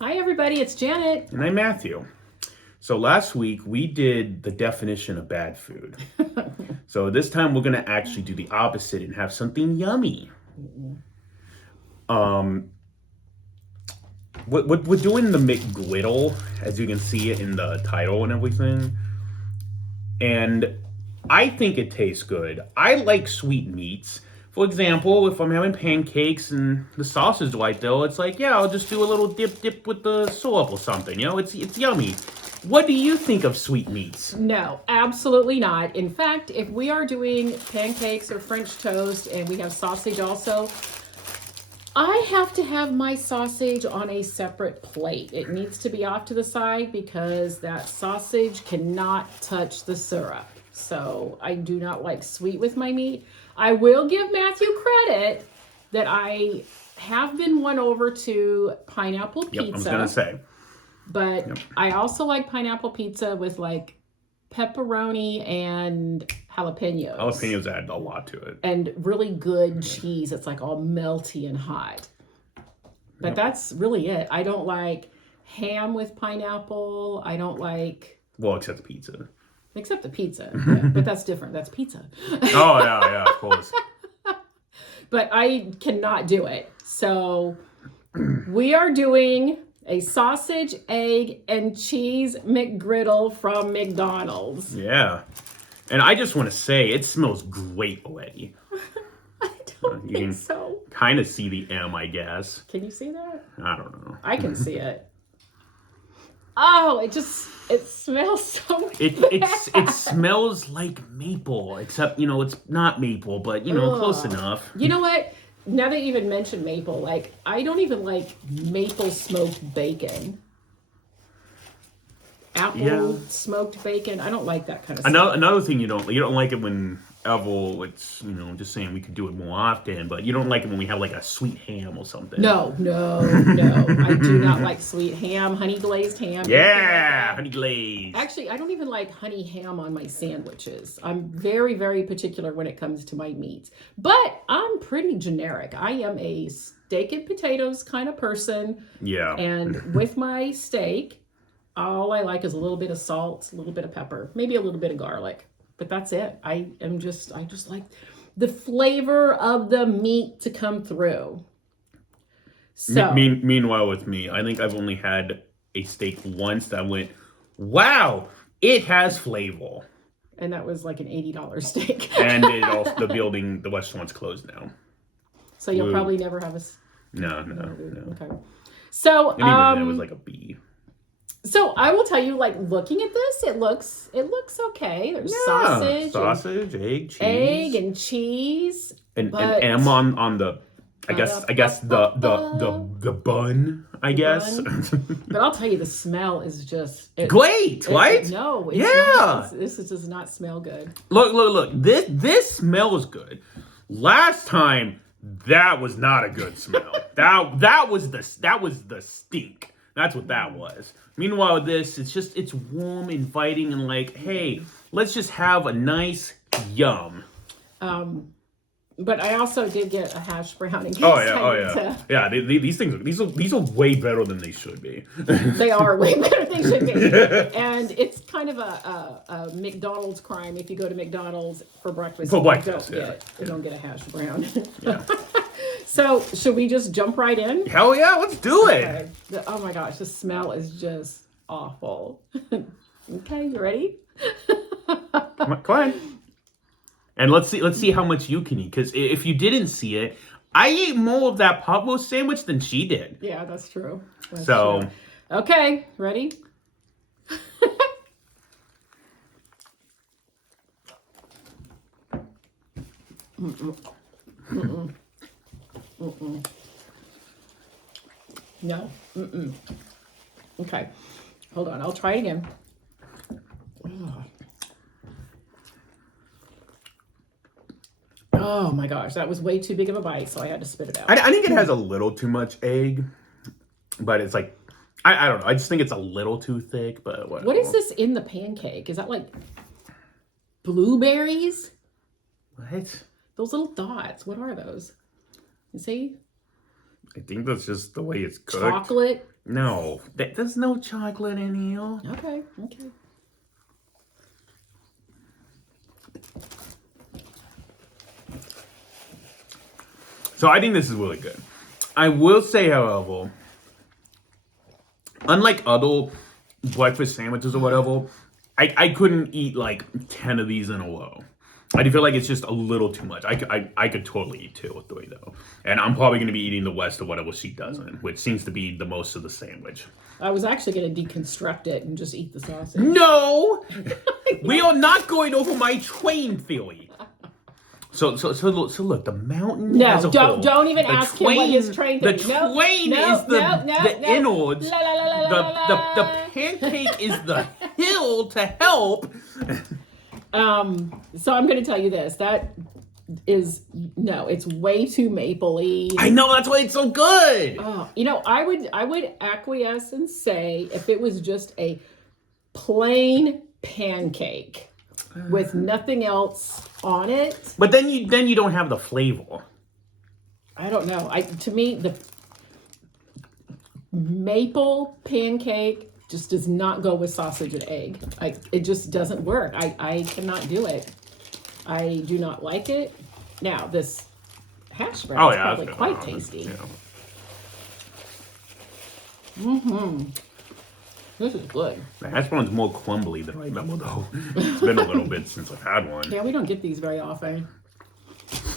Hi, everybody. It's Janet. And I'm Matthew. So last week we did the definition of bad food. So this time we're going to actually do the opposite and have something yummy. We're doing the McGriddle, as you can see it in the title and everything. And I think it tastes good. I like sweet meats. For example, if I'm having pancakes and the sausage light though, it's like, yeah, I'll just do a little dip with the syrup or something. You know, it's yummy. What do you think of sweet meats? No, absolutely not. In fact, if we are doing pancakes or French toast and we have sausage also, I have to have my sausage on a separate plate. It needs to be off to the side because that sausage cannot touch the syrup. So I do not like sweet with my meat. I will give Matthew credit that I have been won over to pineapple pizza. Yep, I was going to say. But I also like pineapple pizza with like pepperoni and jalapenos. Jalapenos add a lot to it. And really good cheese. It's like all melty and hot. But that's really it. I don't like ham with pineapple. I don't like... Well, except the pizza. Except the pizza. Yeah, but that's different. That's pizza. Oh, yeah, of course. But I cannot do it. So we are doing a sausage, egg, and cheese McGriddle from McDonald's. Yeah. And I just want to say, it smells great already. I don't think so. Kind of see the M, I guess. Can you see that? I don't know. I can see it. Oh, it smells so bad. It smells like maple, except, it's not maple, but, close enough. You know what? Now that you even mentioned maple, like, I don't even like maple smoked bacon. Apple smoked bacon. I don't like that kind of stuff. Another thing you don't like it when it's, just saying we could do it more often, but you don't like it when we have like a sweet ham or something. No. I do not like sweet ham, honey glazed ham. Yeah, like honey glazed. Actually, I don't even like honey ham on my sandwiches. I'm very, very particular when it comes to my meats. But I'm pretty generic. I am a steak and potatoes kind of person. Yeah. And with my steak, all I like is a little bit of salt, a little bit of pepper, maybe a little bit of garlic. But that's it. I just like the flavor of the meat to come through. So meanwhile with me, I think I've only had a steak once that went, wow, it has flavor. And that was like an $80 steak. And the restaurant's closed now. So you'll probably never have a... No. Okay. So, and even it was like a B. So I will tell you, like, looking at this, it looks okay. There's sausage, egg and cheese, and M on the, I guess the bun, I guess. But I'll tell you, the smell is just great, right? No, it's not. This does not smell good. Look. This smells good. Last time, that was not a good smell. that was the stink. That's what that was. Meanwhile, it's warm, inviting, and like, hey, let's just have a nice yum. But I also did get a hash brown in case. Oh yeah. Yeah, these are way better than they should be. They are way better than they should be. And it's kind of a McDonald's crime if you go to McDonald's for breakfast. For breakfast, you don't get a hash brown. Yeah. So, should we just jump right in? Hell yeah, let's do it. Okay. Oh my gosh, the smell is just awful. Okay, you ready? Come on. And let's see how much you can eat. Because if you didn't see it, I ate more of that pot roast sandwich than she did. Yeah, that's true. True. Okay, ready? No. Okay. Hold on. I'll try it again. Oh my gosh, that was way too big of a bite, so I had to spit it out. I think it has a little too much egg, but it's like, I don't know. I just think it's a little too thick, but whatever. What is this in the pancake? Is that like blueberries? What? Those little dots, what are those? You see? I think that's just the way it's cooked. Chocolate? No, there's no chocolate in here. Okay, okay. So I think this is really good. I will say, however, unlike other breakfast sandwiches or whatever, I couldn't eat like 10 of these in a row. I do feel like it's just a little too much. I could totally eat 2 or 3 though. And I'm probably going to be eating the rest of whatever she doesn't, which seems to be the most of the sandwich. I was actually going to deconstruct it and just eat the sausage. No! We are not going over my train theory. So look, the mountain as a whole. Don't even ask him what his train The theory. train is the innards. The pancake is the hill to help. So I'm going to tell you this. That is it's way too mapley. I know, that's why it's so good. Oh, I would acquiesce and say if it was just a plain pancake with nothing else on it. But then you don't have the flavor. I don't know. To me the maple pancake just does not go with sausage and egg. It just doesn't work. I cannot do it. I do not like it. Now this hash brown is probably quite tasty. Yeah. This is good. The hash brown's more crumbly than I remember, though. It's been a little bit since I've had one. Yeah, we don't get these very often.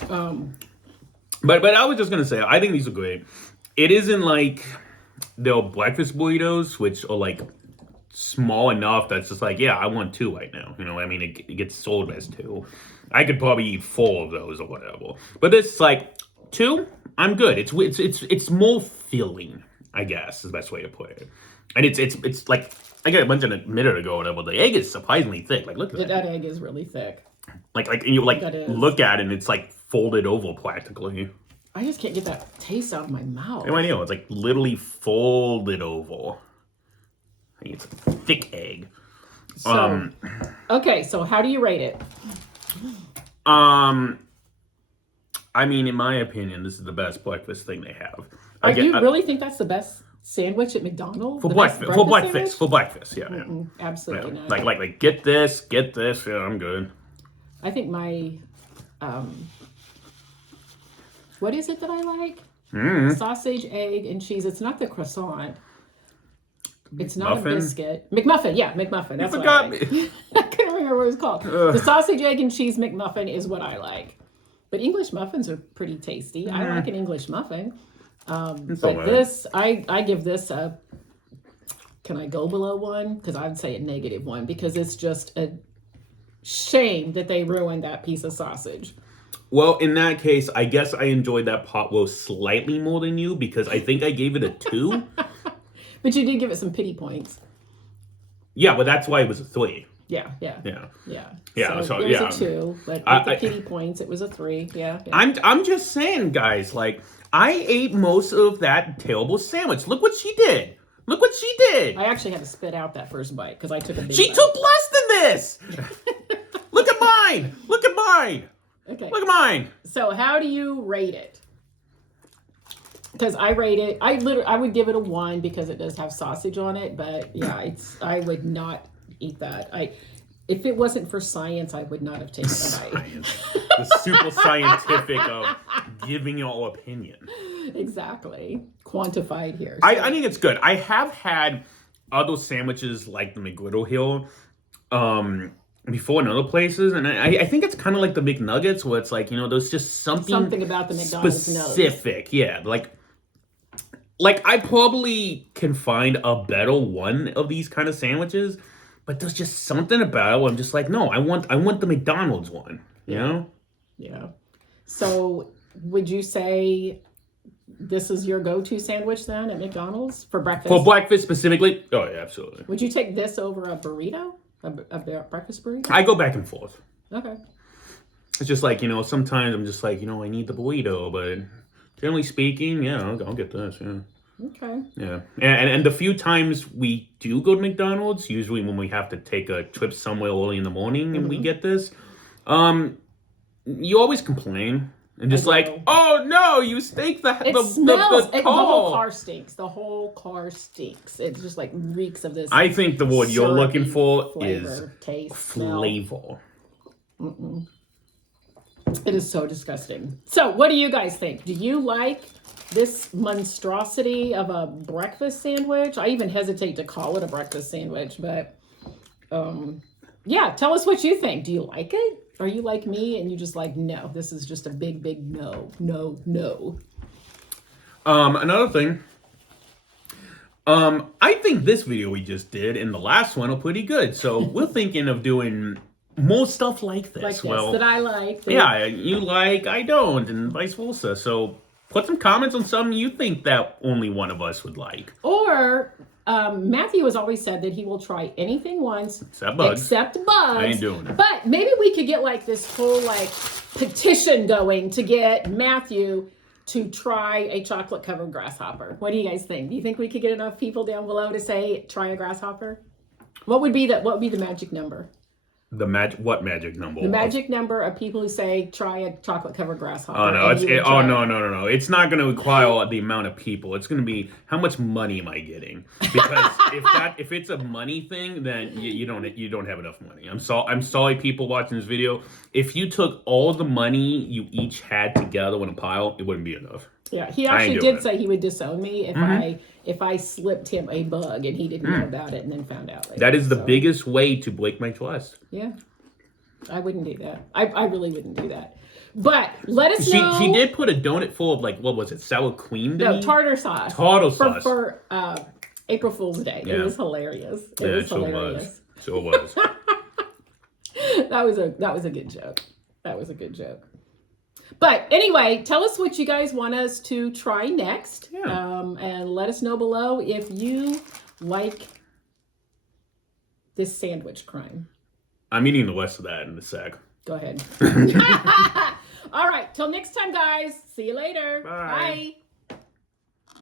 But I was just gonna say, I think these are great. It isn't like the breakfast burritos, which are like small enough that's just like, yeah, I want 2 right now. I mean, it gets sold as 2. I could probably eat 4 of those or whatever. But this like 2, I'm good. It's more filling, I guess, is the best way to put it. And it's like I mentioned a minute ago, or whatever. The egg is surprisingly thick. Like, look at that. That egg is really thick. Like you look at it, and it's like folded over practically. I just can't get that taste out of my mouth. I know, it's like literally folded over. I think it's a thick egg. So, okay, so how do you rate it? I mean, in my opinion, this is the best breakfast thing they have. You really think that's the best sandwich at McDonald's? For breakfast, yeah. Absolutely yeah. not. Like get this, yeah, I'm good. I think my what is it that I like? Sausage, egg, and cheese. It's not the croissant. It's not a biscuit. McMuffin, yeah, McMuffin. That's what I like. I couldn't remember what it was called. The sausage, egg, and cheese McMuffin is what I like. But English muffins are pretty tasty. I like an English muffin. But this, I give this a, can I go below 1? Because I'd say a -1 because it's just a shame that they ruined that piece of sausage. Well, in that case, I guess I enjoyed that pot roast slightly more than you because I think I gave it a 2. But you did give it some pity points. Yeah, but that's why it was a 3. Yeah. So it was a 2, but with the pity points, it was a 3. Yeah. I'm just saying, guys. Like, I ate most of that terrible sandwich. Look what she did. I actually had to spit out that first bite because I took a big She bite. took less than this. Look at mine. Okay. Look at mine. So how do you rate it? Because I rate it, I would give it a 1 because it does have sausage on it. But yeah, I would not eat that. If it wasn't for science, I would not have taken a bite. The super scientific of giving your opinion. Exactly. Quantified here. So. I think it's good. I have had other sandwiches like the McGriddle here before in other places, and I think it's kind of like the McNuggets where it's like, there's just something about the McDonald's specific. Nose. Yeah, like I probably can find a better one of these kind of sandwiches. But there's just something about it where I'm just like, no, I want the McDonald's one, you know? Yeah. So would you say this is your go-to sandwich then at McDonald's for breakfast? For breakfast specifically? Oh, yeah, absolutely. Would you take this over a burrito? A breakfast burrito? I go back and forth. Okay. It's just like, sometimes I'm just like, I need the burrito, but generally speaking, yeah, I'll get this, yeah. Okay. Yeah. And the few times we do go to McDonald's, usually when we have to take a trip somewhere early in the morning and we get this, you always complain. And just I like, do. oh no, you stink It the smells. The whole car. car stinks. The whole car stinks. It just like reeks of this. I think the word you're looking for flavor, is taste, flavor. Smell. It is so disgusting. So, what do you guys think? Do you like this monstrosity of a breakfast sandwich? I even hesitate to call it a breakfast sandwich, but yeah, tell us what you think. Do you like it? Are you like me and you just like, no, this is just a big, big no, no, no. Another thing, I think this video we just did and the last one are pretty good. So we're thinking of doing more stuff like this. Like this, well, that I like. yeah, you like, I don't, and vice versa. So put some comments on something you think that only one of us would like. Or Matthew has always said that he will try anything once Except bugs. I ain't doing it. But maybe we could get like this whole like petition going to get Matthew to try a chocolate covered grasshopper. What do you guys think? Do you think we could get enough people down below to say try a grasshopper? What would be the magic number? What magic number? The magic number of people who say try a chocolate covered grasshopper. Oh no! No! It's not going to require the amount of people. It's going to be how much money am I getting? Because if it's a money thing, then you don't have enough money. I'm sorry, people watching this video. If you took all the money you each had together in a pile, it wouldn't be enough. Yeah, he actually did say he would disown me if I slipped him a bug and he didn't know about it and then found out later. That is the biggest way to break my trust. Yeah, I wouldn't do that. I really wouldn't do that. But let us know. She did put a donut full of like, what was it, sour cream? Tartar sauce. Tartar sauce for April Fool's Day. Yeah. It was hilarious. It was. That was a good joke. That was a good joke. But anyway, tell us what you guys want us to try next. Yeah. And let us know below if you like this sandwich crime. I'm eating the rest of that in a sec. Go ahead. All right. Till next time, guys. See you later. Bye. Bye.